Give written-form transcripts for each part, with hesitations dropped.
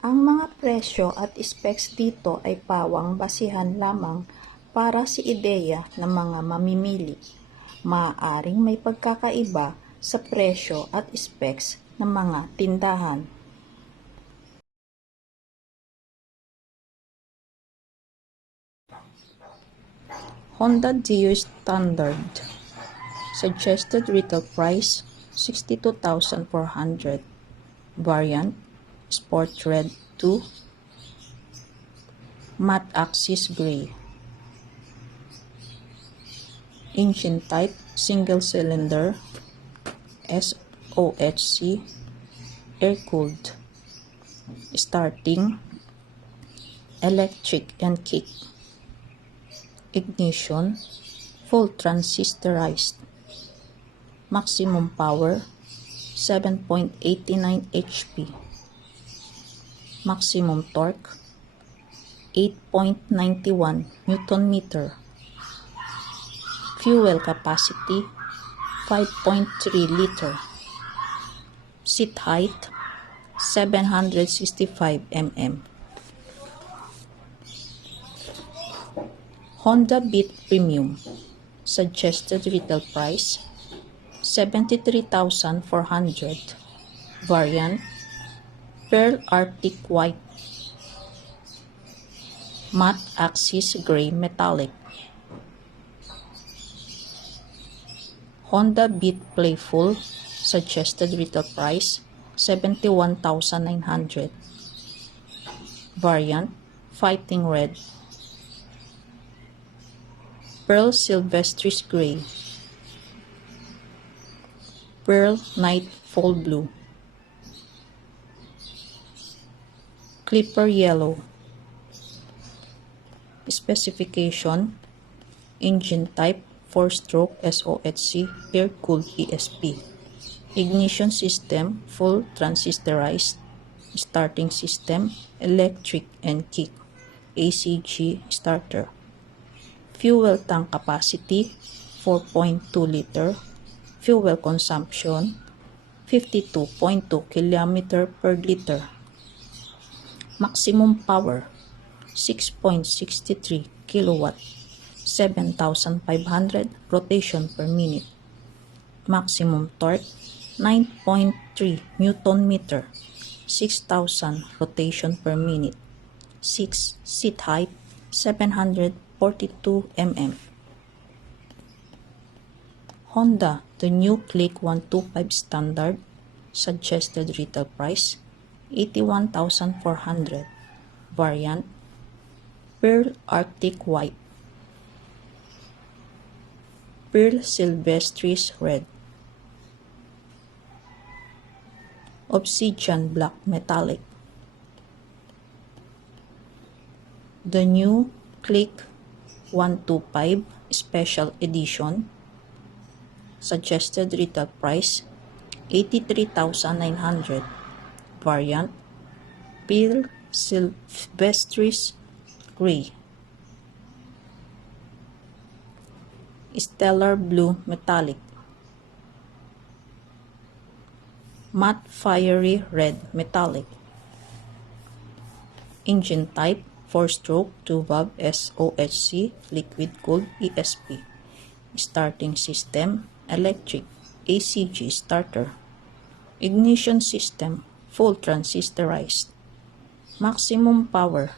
Ang mga presyo at specs dito ay pawang basihan lamang para sa ideya ng mga mamimili. Maaaring may pagkakaiba sa presyo at specs ng mga tindahan. Honda Dio Standard. Suggested retail price 62,400. Variant Sport Red 2. Matte Axis Gray. Engine type single cylinder SOHC air-cooled. Starting electric and kick. Ignition full transistorized. Maximum power 7.89 HP. Maximum torque 8.91 Newton-meter. Fuel capacity 5.3 liter. Seat height 765 mm. Honda Beat Premium. Suggested retail price 73,400. Variant Pearl Arctic White. Matte Axis Gray Metallic. Honda Beat Playful. Suggested retail price 71,900. Variant Fighting Red. Pearl Silvestris Gray. Pearl Nightfall Blue. Clipper Yellow. Specification: engine type 4-stroke SOHC air-cooled ESP. Ignition system full transistorized. Starting system electric and kick. ACG starter. Fuel tank capacity 4.2 liter. Fuel consumption 52.2 km per liter. Maximum power 6.63 kilowatt, 7,500 rotation per minute. Maximum torque 9.3 Newton-meter, 6,000 rotation per minute. 6. Seat height 742 mm. Honda, the new Click 125 Standard. Suggested retail price 81,400. Variant Pearl Arctic White. Pearl Silvestris Red. Obsidian Black Metallic. The new Click 125 Special Edition. Suggested retail price 83,900. Variant Pearl Silvestris Gray. Stellar Blue Metallic. Matte Fiery Red Metallic. Engine type 4-stroke 2-valve SOHC liquid-cooled ESP. Starting system electric ACG starter. Ignition system full transistorized. Maximum power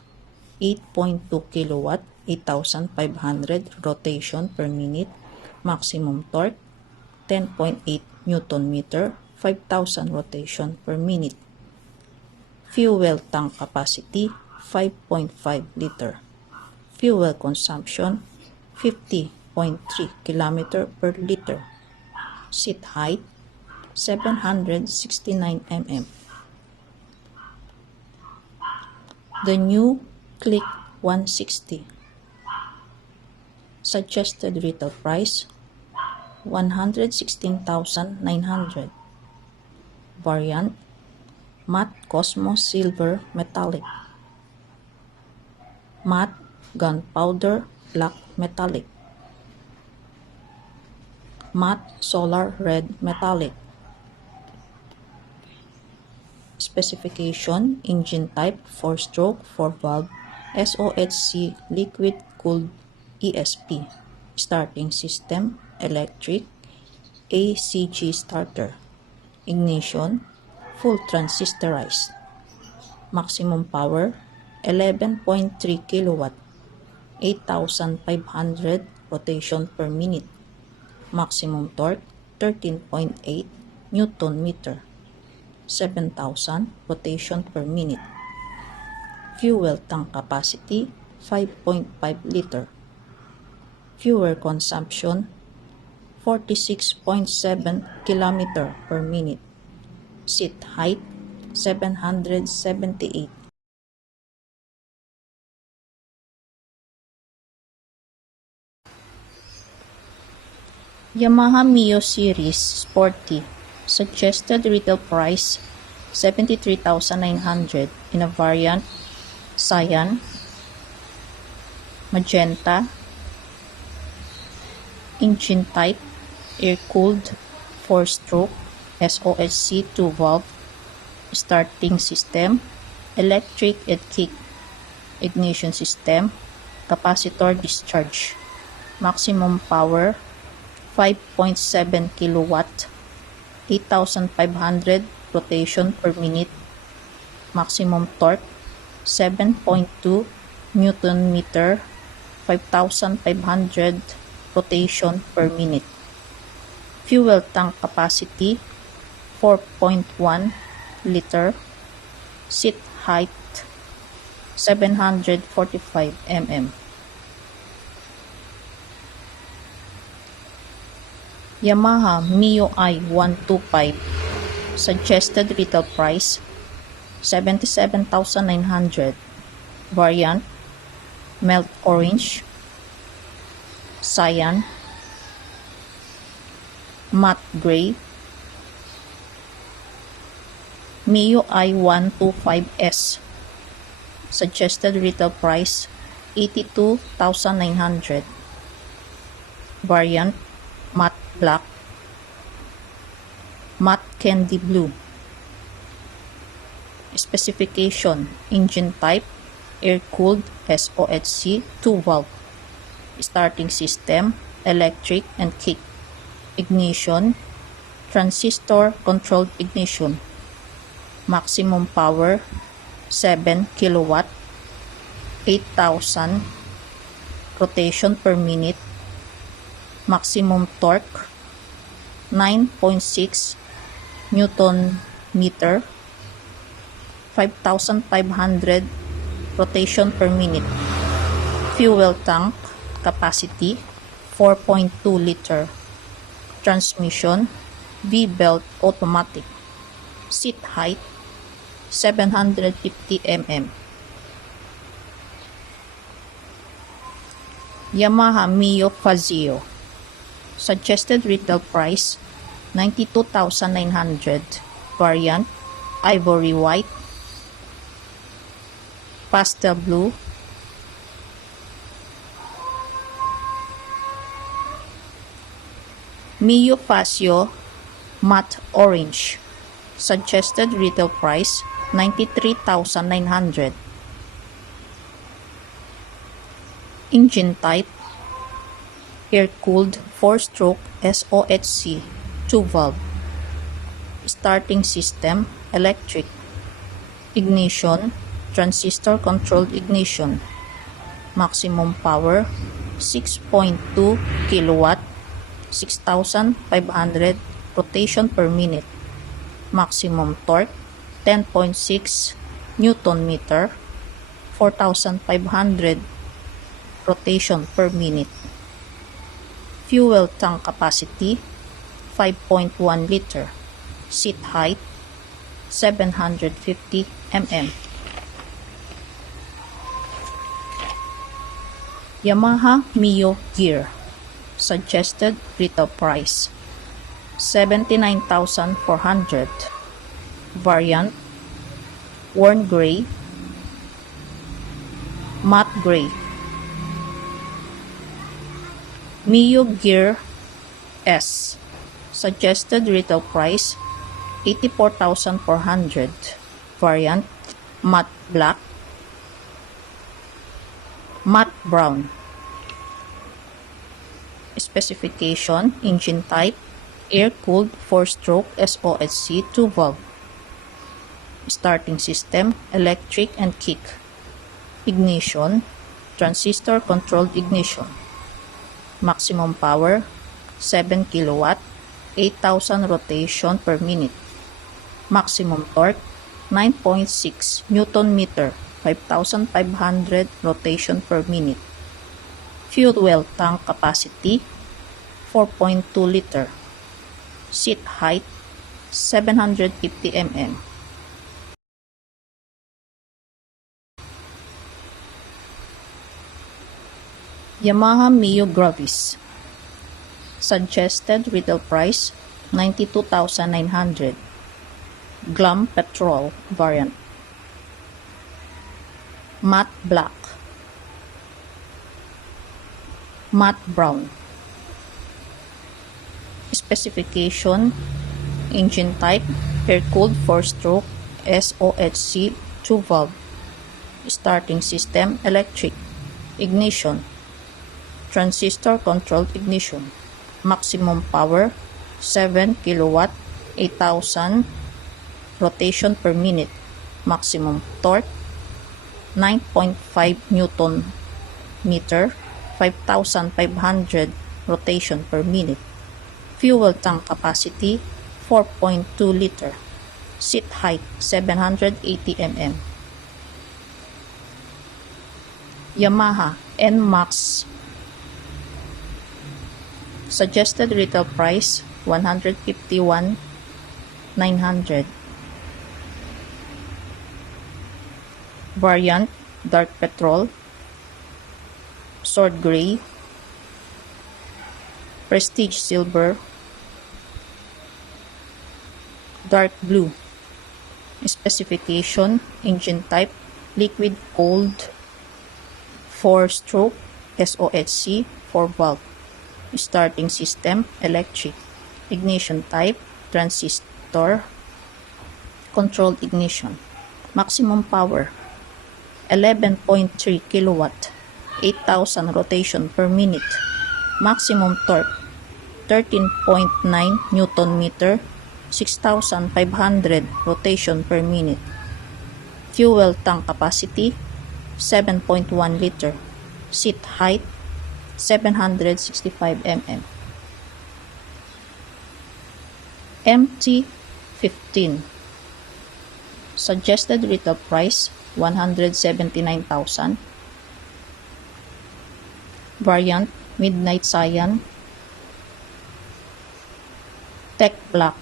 8.2 kilowatt, 8,500 rotation per minute. Maximum torque 10.8 Newton-meter, 5,000 rotation per minute. Fuel tank capacity 5.5 liter. Fuel consumption 50.3 km per liter. Seat height 769 mm. The new Click 160. Suggested retail price 116,900. Variant Matte Cosmos Silver Metallic. Matte Gunpowder Black Metallic. Matte Solar Red Metallic. Specification, engine type, 4-stroke, 4-valve, SOHC liquid-cooled ESP. Starting system, electric, ACG starter. Ignition, full transistorized. Maximum power, 11.3 kW, 8,500 rotation per minute. Maximum torque, 13.8 Newton meter, 7,000 rotation per minute. Fuel tank capacity, 5.5 liter. Fuel consumption, 46.7 km per minute. Seat height, 778. Yamaha Mio Series Sporty. Suggested retail price, 73,900 in a variant cyan, magenta. Engine type, air-cooled, 4-stroke, SOHC 2-valve. Starting system, electric and kick. Ignition system, capacitor discharge. Maximum power, 5.7 kilowatt, 8,500 rotation per minute. Maximum torque, 7.2 Newton meter, 5,500 rotation per minute. Fuel tank capacity, 4.1 liter. Seat height, 745 mm. Yamaha Mio i125. Suggested retail price, 77,900. Variant, melt orange, cyan, matte gray. Mio i125S. Suggested retail price, 82,900. Variant, matte black, matte candy blue. Specification, engine type, air-cooled, SOHC 2-valve. Starting system, electric and kick. Ignition, transistor controlled ignition. Maximum power, 7 kilowatt, 8,000 rotation per minute. Maximum torque, 9.6 Newton meter, 5,500 rotation per minute. Fuel tank capacity, 4.2 liter. Transmission, V-belt automatic. Seat height, 750 mm. Yamaha Mio Fazio. Suggested retail price, 92,900. Variant, ivory white, pastel blue, Mio Fazio matte orange. Suggested retail price, 93,900. Engine type, air-cooled, 4-stroke, SOHC 2-valve. Starting system, electric. Ignition, transistor controlled ignition. Maximum power, 6.2 kilowatt, 6,500 rotation per minute. Maximum torque, 10.6 Newton meter, 4,500 rotation per minute. Fuel tank capacity, 5.1 liter. Seat height, 750 mm. Yamaha Mio Gear. Suggested retail price, 79,400. Variant, worn gray, matte gray. Mio Gear S. Suggested retail price, 84,400. variant, matte black, matte brown. Specification, engine type, air-cooled 4-stroke SOHC 2-valve. Starting system, electric and kick. Ignition, transistor-controlled ignition. Maximum power, 7 kW, 8,000 rotation per minute. Maximum torque, 9.6 Nm, 5,500 rotation per minute. Fuel well tank capacity, 4.2 liter. Seat height, 750 mm. Yamaha Mio Gravis. Suggested retail price, 92,900. Glum Petrol variant. Matte black. Matte brown. Specification, engine type, air-cooled 4-stroke SOHC 2-valve. Starting system, electric. Ignition, transistor-controlled ignition. Maximum power, 7 kW, 8,000 rotation per minute. Maximum torque, 9.5 Newton meter, 5,500 rotation per minute. Fuel tank capacity, 4.2 liter. Seat height, 780 mm. Yamaha NMAX. Suggested retail price, 151,900. Variant, dark petrol, sword gray, prestige silver, dark blue. Specification, engine type, liquid cooled 4-stroke SOHC 4-valve. Starting system, electric. Ignition type, transistor controlled ignition. Maximum power, 11.3 kW, 8,000 rotation per minute. Maximum torque, 13.9 Newton meter, 6,500 rotation per minute. Fuel tank capacity, 7.1 liter. Seat height, 765 mm. MT-15. Suggested retail price, 179,000. Variant, midnight cyan, tech black.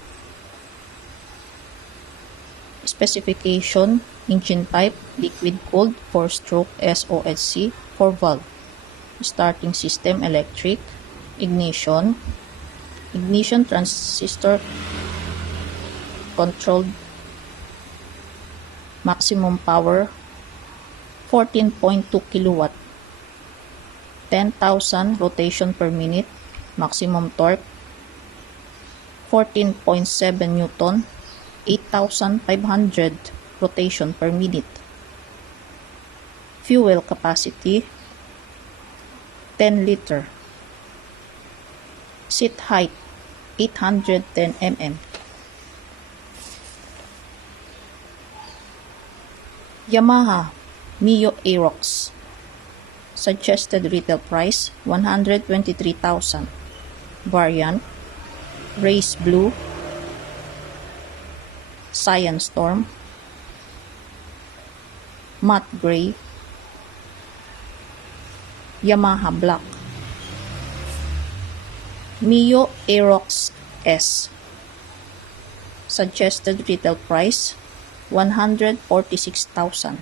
Specification, engine type, liquid cooled 4-stroke SOHC 4-valve. Starting system, electric. Ignition transistor controlled. Maximum power, 14.2 kW, 10,000 rotation per minute. Maximum torque, 14.7 Newton, 8,500 rotation per minute. Fuel capacity, 10 liter. Seat height, 810 mm. Yamaha Mio Aerox. Suggested retail price, 123,000. Variant, race blue, cyan storm, matte gray, Yamaha black. Mio Aerox S. Suggested retail price, 146,000.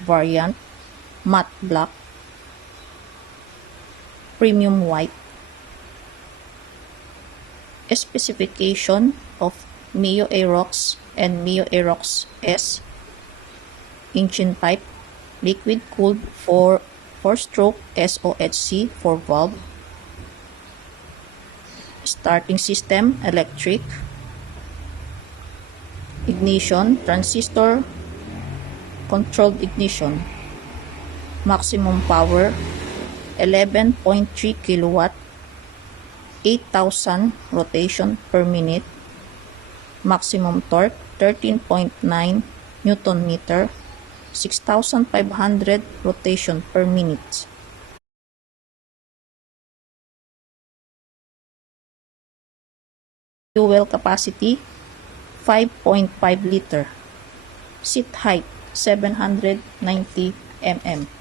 Variant, matte black, premium white. Specification of Mio Aerox and Mio Aerox S. Engine type, liquid cooled 4-stroke SOHC 4-valve. Starting system, electric. Ignition, transistor controlled ignition. Maximum power 11.3 kilowatt, 8,000 rotation per minute. Maximum torque 13.9 Newton meter, 6,500 rotation per minute. Fuel capacity 5.5 liter. Seat height 790 mm.